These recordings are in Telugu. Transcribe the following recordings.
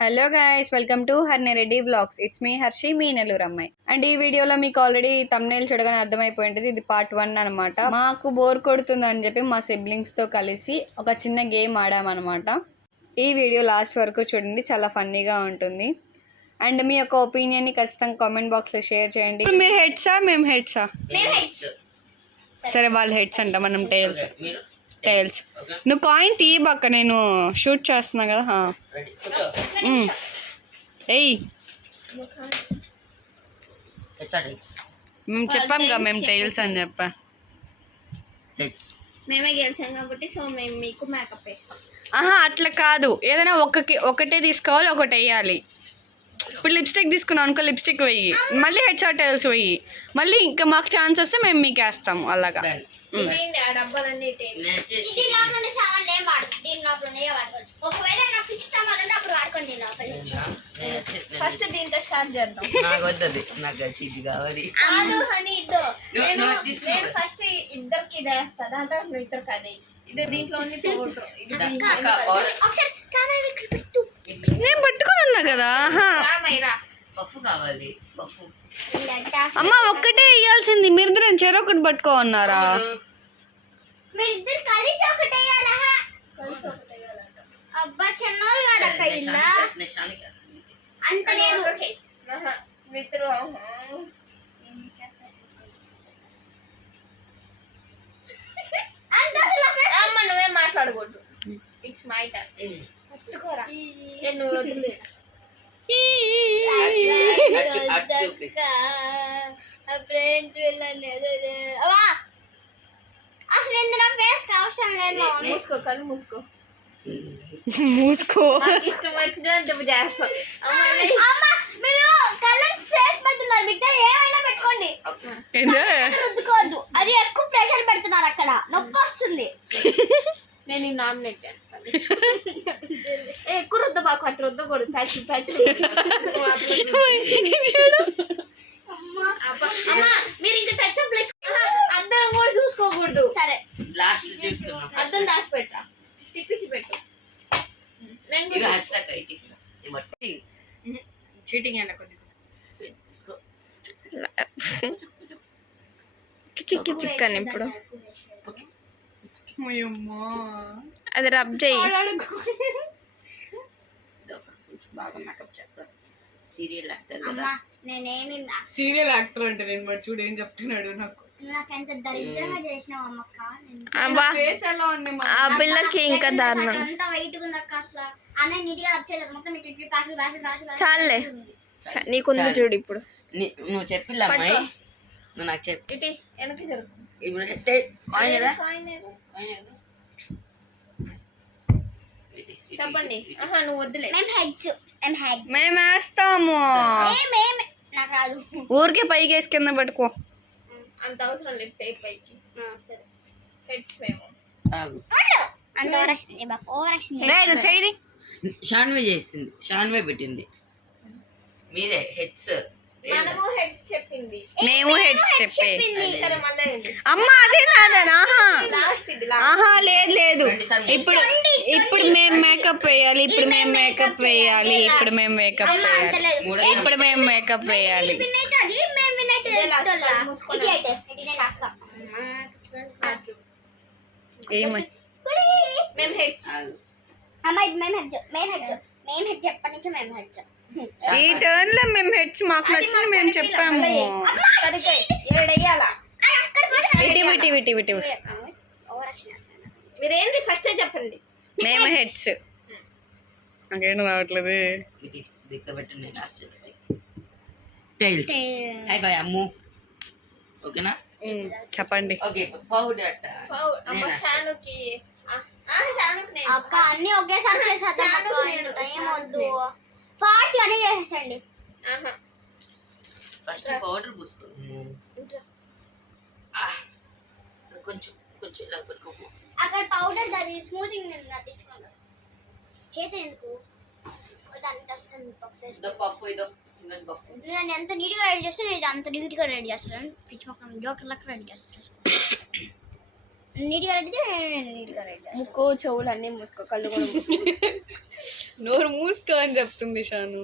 Hello guys, welcome to Harni Reddy blogs. It's me Harshi, మీ నెల్లూరు అమ్మాయి. అండ్ ఈ వీడియోలో మీకు ఆల్రెడీ తమ్నైల్ చూడగానే అర్థమైపోయింటుంది, ఇది పార్ట్ 1 అనమాట. మాకు బోర్ కొడుతుంది అని చెప్పి మా సిబ్లింగ్స్ తో కలిసి ఒక చిన్న గేమ్ ఆడామన్నమాట. ఈ వీడియో లాస్ట్ వరకు చూడండి, చాలా ఫన్నీగా ఉంటుంది. అండ్ మీ యొక్క ఒపీనియన్ ని ఖచ్చితంగా కామెంట్ బాక్స్ లో షేర్ చేయండి. మీరు హెడ్సా, మేము హెడ్సా? సరే, వాళ్ళు హెడ్స్ అంట, మనం టైల్స్. నువ్వు కాయిన్ తీయబాక, నేను షూట్ చేస్తున్నా కదా. ఏయ్, మేము చెప్పాం కదా మేము టైల్స్ అని చెప్పా. మేమే గెలిచాం కాబట్టి సో మేము మీకు మేకప్ వేస్తాం. అట్లా కాదు, ఏదైనా ఒకటే తీసుకోవాలి, ఒకటి వేయాలి. ఇప్పుడు లిప్స్టిక్ తీసుకున్నాం అనుకో, లిప్స్టిక్ వెయ్యి, మళ్ళీ హెడ్ షాట్ టైల్స్ వెయ్యి, మళ్ళీ ఇంకా మాకు ఛాన్స్ వస్తే మేము మీకు వేస్తాము అలాగా. ఫస్ట్ దీంతో స్టార్ట్ చేద్దాం. నేను ఫస్ట్ ఇద్దరికి ఇది వేస్తా, దాని తర్వాత నువ్వు ఇద్దరికి అది. ఇది దీంట్లో ఉంది పౌడర్. నేను పట్టుకొని ఉన్నా కదా. అమ్మ ఒక్కటే వేయాల్సింది, మీరు ఇద్దరు చెరొకటి పట్టుకోన్నారా? మీరిద్దరు కలిసి ఒకటి అబ్బా చిన్నోళ్ళు కాదక్క, ఇలా అంత లేదు. అమ్మ నువ్వే మాట్లాడకూడదు, ఇట్స్ మై టర్న్. పట్టుకోరా, నువ్వు వదిలే. ఫ్రెండ్స్ వెళ్ళండి. అసలు ఇందులో ఫేస్ అవసరం లేదు. మూసుకో, కళ్ళు మూసుకో. ఇష్టం వచ్చినట్టు చేస్తాం. మీరు కలర్ ఫేస్ పెడుతున్నారు, మిగతా ఏమైనా పెట్టుకోండి, రుద్దుకోవద్దు. అది ఎక్కువ ప్రెషర్ పెడుతున్నారు, అక్కడ నొప్పి వస్తుంది. నేను ఈ నామినేట్ చేస్తాను. ఎక్కువ రుద్దబాకు, అట్లా రుద్దకూడదు. మీరు ఇంకా టచ్ అప్ అద్దం కూడా చూసుకోకూడదు. సరే, అద్దం దాచిపెట్టా, తిప్పించి పెట్టు. చీటింగ్ అన్న కొద్దిగా చిక్కి చిక్కని ఇప్పుడు అది రబ్ చేయి. బాగా మేకప్ చేస్తారు. సీరియల్ యాక్టర్ సీరియల్ యాక్టర్ అంటే నేను మరి చూడు ఏం చెప్తున్నాడు. నాకెంత దరిద్రంగా చేసినావు అమ్మక్క. ఆ పిల్లకి ఇంకా దారుణం. అంత వైట్ ఉంది అక్క, అసలు అన్నయ్య నీట్ గా రబ్ చేయలేదు, మొత్తం చాలే నీకుంది చూడు. ఇప్పుడు నువ్వు చెప్పిల్ల అమ్మాయి, నువ్వు నాకు చెప్పి వెనక్కి జరుగు. ఇప్పుడు చెప్పండి. నువ్వు వద్దులే. మేము వేస్తాము, నాకు రాదు. ఊరికే పైకి వేసి కింద పట్టుకో, అంత అవసరం లేదు. టేప్ పైకి. సరే, హెడ్స్ మేము చెయ్యి. షాన్వే చేసింది, షాన్వే పెట్టింది. మీరే హెడ్స్, మనము హెడ్స్ చెప్పింది, మేము హెడ్స్ చెప్పింది. సరే మళ్ళీ అమ్మ అదే కాదా? లాస్ట్ ఇది లేదు లేదు, ఇప్పుడు మేము మేకప్ వేయాలి, ఇప్పుడు మేము మేకప్ వేయాలి, ఇప్పుడు మేము మేకప్ వేయాలి, ఇప్పుడు మేము మేకప్ వేయాలి. ఏమై మేము హెడ్స్ చెప్పండి నుంచి మేము హెడ్స్. ఈ టర్న్ లో మేము హెడ్స్, మాకు నచ్చింది మేము చెప్పాము. మీరేంది ఫస్ట్ చెప్పండి. మేము హెడ్స్. నాకేం రావట్లేదు. టైల్స్. హై బై అమ్ము, ఓకేనా? చెప్పండి. ఓకే, పౌడర్ అక్క అన్ని ఒకేసారి చేసేద్దాం. ఏమొద్దు, ఫాస్ట్ గానే చేసేసండి. ఫస్ట్ పౌడర్ పూసుకో, కొంచెం కొంచెం ఇలా పెట్టుకో. అక్కడ పౌడర్ అది స్మూతింగ్ నేను తెచ్చుకున్నాను. చేత ఎందుకు నేను ఎంత నీట్గా రెడీ చేస్తే నేను అంత నీట్గా రెడీ చేస్తాను. పిచ్చి మొక్కలు జోకర్ లెక్క రెడీ చేస్తాను. నీట్గా రెడీ నేను నీట్గా రెడీ ముక్కు చెవులు అన్నీ మూసుకో, కళ్ళు కూడా మూసుకో. నోరు మూసుకో అని చెప్తుంది షాను.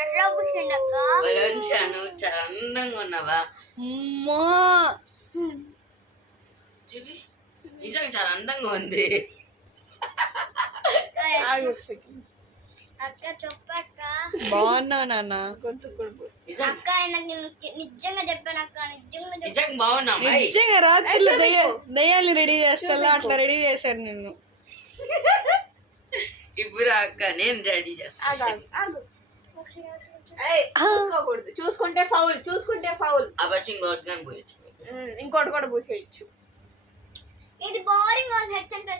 ఎట్లా కూర్చోండి అక్క వచ్చాను, చాలా అందంగా ఉన్నావా అమ్మా చూపి, నిజంగా చాలా అందంగా ఉంది. ఆగు ఒక సెకండ్. అక్క చెప్పక్క బాగున్నా నాన్న. గొంతు కూడా మూసుకో. నిజం అక్క నాకు నిజంగా చెప్పాను అక్క నిజంగా నిజంగా బాగున్నావు నిజంగా రాత్రిలో దయ్యాలు రెడీ చేస్తా అట్లా రెడీ చేశారు నిన్ను. ఇప్పుడు అక్క నేను రెడీ చేస్తాను. ఆగు చూసుకోకూడదు, చూసుకుంటే ఫౌల్, చూసుకుంటే ఫౌల్. అబ్బచ్చి ఇంకోటి కానీ పోయొచ్చు. ఇంకోటి కూడా పూసేయచ్చు. ఇది బోరింగ్ ఉంది హెడ్ అండ్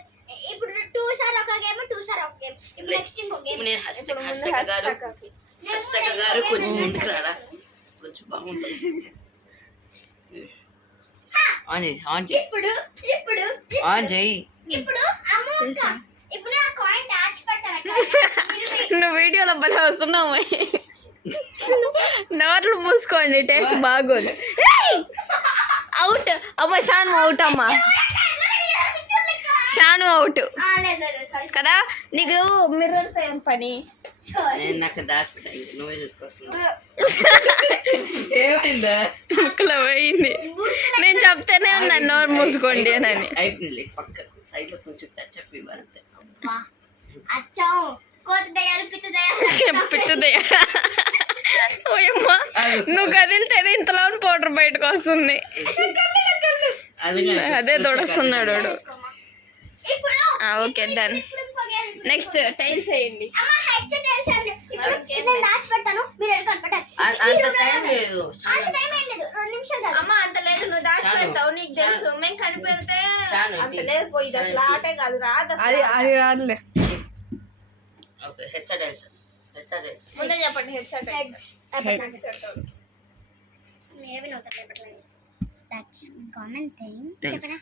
ఇప్పుడు 2 సార్ ఒక గేమ్ 2 సార్ ఒక గేమ్ ఇప్పుడు నెక్స్ట్ ఇంకో గేమ్ ఇప్పుడు నేను హస్తక గారు కొంచెం ముందుకు రారా, కొంచెం బాగుంటుంది. ఆన్ చేయి, ఆన్ చేయి, ఇప్పుడు ఇప్పుడు ఆన్ చేయి. ఇప్పుడు అమౌంట్ ఇప్పుడు నా కాయిన్ దాచి పెట్టాను అక్కడ నువ్వు వీడియోలో భలే వస్తున్నావు. నోట్లు మూసుకోండి, టేస్ట్ బాగోదు. అవుట్ అమ్మా, షాను అవుట్ అమ్మా, షాను అవుట్ సారీ కదా. నీకు మిర్రర్ తో ఏం పని? నేను నాకు దాచిపెట్టా, నువ్వే చూసుకొస్తున్నావు. ఏమైందా? ముక్కులో పోయింది. నేను చెప్తేనే ఉన్నాను నోరు మూసుకోండి అని. అయిపోయింది, పక్క సైడ్ లో కొంచెం టచ్ అప్ ఇవ్వాలంతే. అచ్చం కోత దయాలు పిత్త దయాలు చెప్తుంది. ఓయమ్మా, నువ్వు కదిలితేనే ఇంతలో పౌడర్ బయటకు వస్తుంది. అదే దొడుస్తున్నాడు వాడు. ఇప్పుడు ఓకే డన్. నెక్స్ట్ టైల్స్ వేయండి. అమ్మ హెడ్ టైల్స్ నేను దాచి పెడతాను మీరు ఎక్కడ పెట్టండి అంత టైం లేదు. అంత టైం ఏం లేదు 2 నిమిషాలు చాలు అమ్మ అంత లేదు, నువ్వు దాచి పెడతావు, నీకు తెలుసు. మేము కనిపెడితే అంత లేదు, పోయి అసలు ఆటే కాదు, రాదు. అది రాదులే. Okay, headshot headshot ముందే చెప్పండి. హెడ్ షాట్ మేబీ నో చెప్పట్లేదు దట్స్ కామన్ థింగ్ చెప్పనా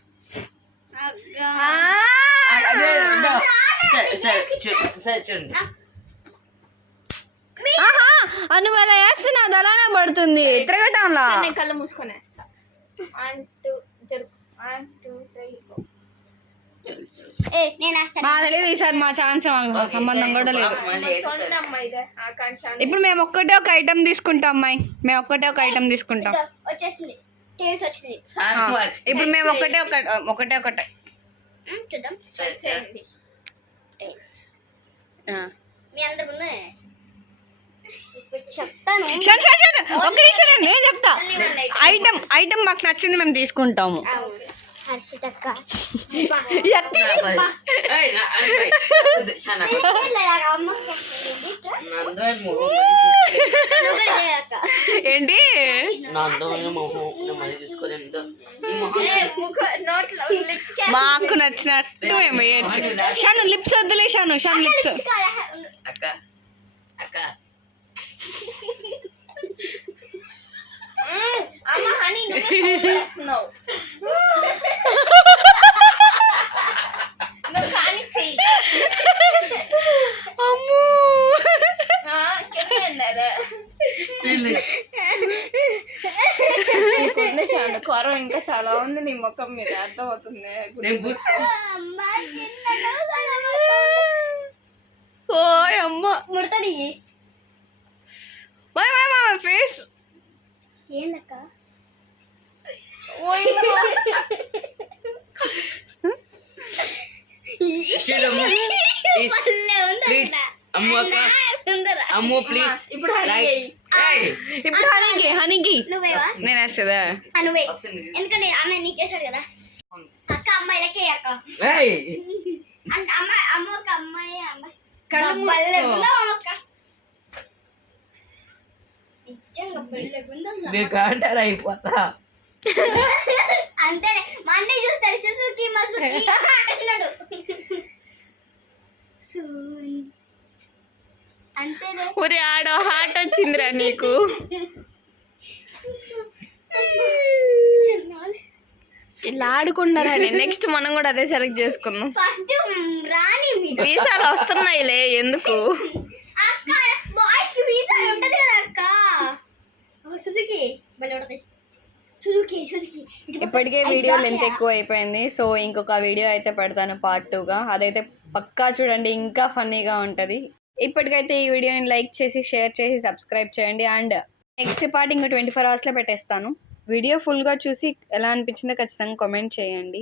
సరే చూడండి. నువ్వు అలా వేస్తున్నావు, అది అలానే పడుతుంది తిరగటంలా. కళ్ళు మూసుకొని వేస్తా. 1 2 జరుపు 1 2 3 ఏ నేను వేస్తాను మా తెలియదు ఈసారి, మా ఛాన్స్ సంబంధం కూడా లేదు. మళ్ళీ ఏడుస్తాడు. అమ్మ ఇదే ఆకాంక్ష ఇప్పుడు మేము ఒక్కటే ఒక ఐటమ్ తీసుకుంటాం అమ్మాయి, మేము ఒక్కటే ఒక ఐటమ్ తీసుకుంటాం. ఇదో వచ్చేసింది టైల్స్ వచ్చింది చాలా మార్చి. ఇప్పుడు మేము ఒకటే ఒకటే చూద్దాం సరే, సరే. చేయండి. టైల్స్ ఆ. మీ అందరి ముందు నేను వేస్తాను. ఇప్పుడు చెప్తాను ఒక నిమిషం నేను చెప్తా. ఐటమ్ మాకు నచ్చింది మేము తీసుకుంటాము. హర్షిత అక్క ఏయ్, వద్దు, చాలా నా అందమైన మొహం ఏంటి నా అందమైన మొహం నేను మళ్ళీ చూసుకోలేను. ఈ మొహం మాకు నచ్చినట్టు మేము వేయచ్చు. షాను లిప్స్ వద్దులే, షాను లిప్స్. అక్క అక్క అమ్మ హనీ నువ్వు చేస్తున్నావు. నువ్వు కానీ చెయ్యి. అమ్మో కొరం ఇంకా చాలా ఉంది నీ ముఖం మీద, అర్థం అవుతుంది. నేను పూస్తా. ఓ అమ్మ ముడతది ఫేస్ ఏందక్క చూడమ్మ, ప్లీజ్ ప్లీజ్ అమ్ము అక్క అమ్ము ప్లీజ్. ఇప్పుడు హనీ లైక్ ఏయ్ ఇప్పుడు హనీకి నువ్వేవా నేను వేస్తుందా? నువ్వే ఒకసారి ఎందుకంటే అన్న నీకేసాడు కదా అక్క అమ్మాయిలకే అక్క ఏయ్ అంటే అమ్మాయి అమ్మ ఒక అమ్మాయి అమ్మాయి కళ్ళు బల్లె మూసుకో. ఉందా అమ్మక్క నిజంగా బల్లె ఉందా నీకు అంటారు అయిపోతా. అంతేలే మా అన్నయ్య చూస్తారు సుజుకి మజుకి అంటున్నాడు అంతేలే ఒరే ఆడో హార్ట్ వచ్చిందిరా నీకు. ఇలా ఆడుకుంటారని నెక్స్ట్ మనం కూడా అదే సెలెక్ట్ చేసుకుందాం. ఫస్ట్ రాణి మీద వీసాలు వస్తున్నాయిలే ఎందుకు. అక్క బాయ్స్ కి వీసా ఉంటది కదా అక్క సుజుకి బల్లె ఉంటది సుజుకి ఇప్పటికే వీడియో లెంత్ ఎక్కువ అయిపోయింది. సో ఇంకొక వీడియో అయితే పెడతాను పార్ట్ 2గా. అదైతే పక్కా చూడండి, ఇంకా ఫన్నీగా ఉంటుంది. ఇప్పటికైతే ఈ వీడియోని లైక్ చేసి షేర్ చేసి సబ్స్క్రైబ్ చేయండి. అండ్ నెక్స్ట్ పార్ట్ ఇంకా 24 అవర్స్లో పెట్టేస్తాను. వీడియో ఫుల్గా చూసి ఎలా అనిపించిందో ఖచ్చితంగా కామెంట్ చేయండి.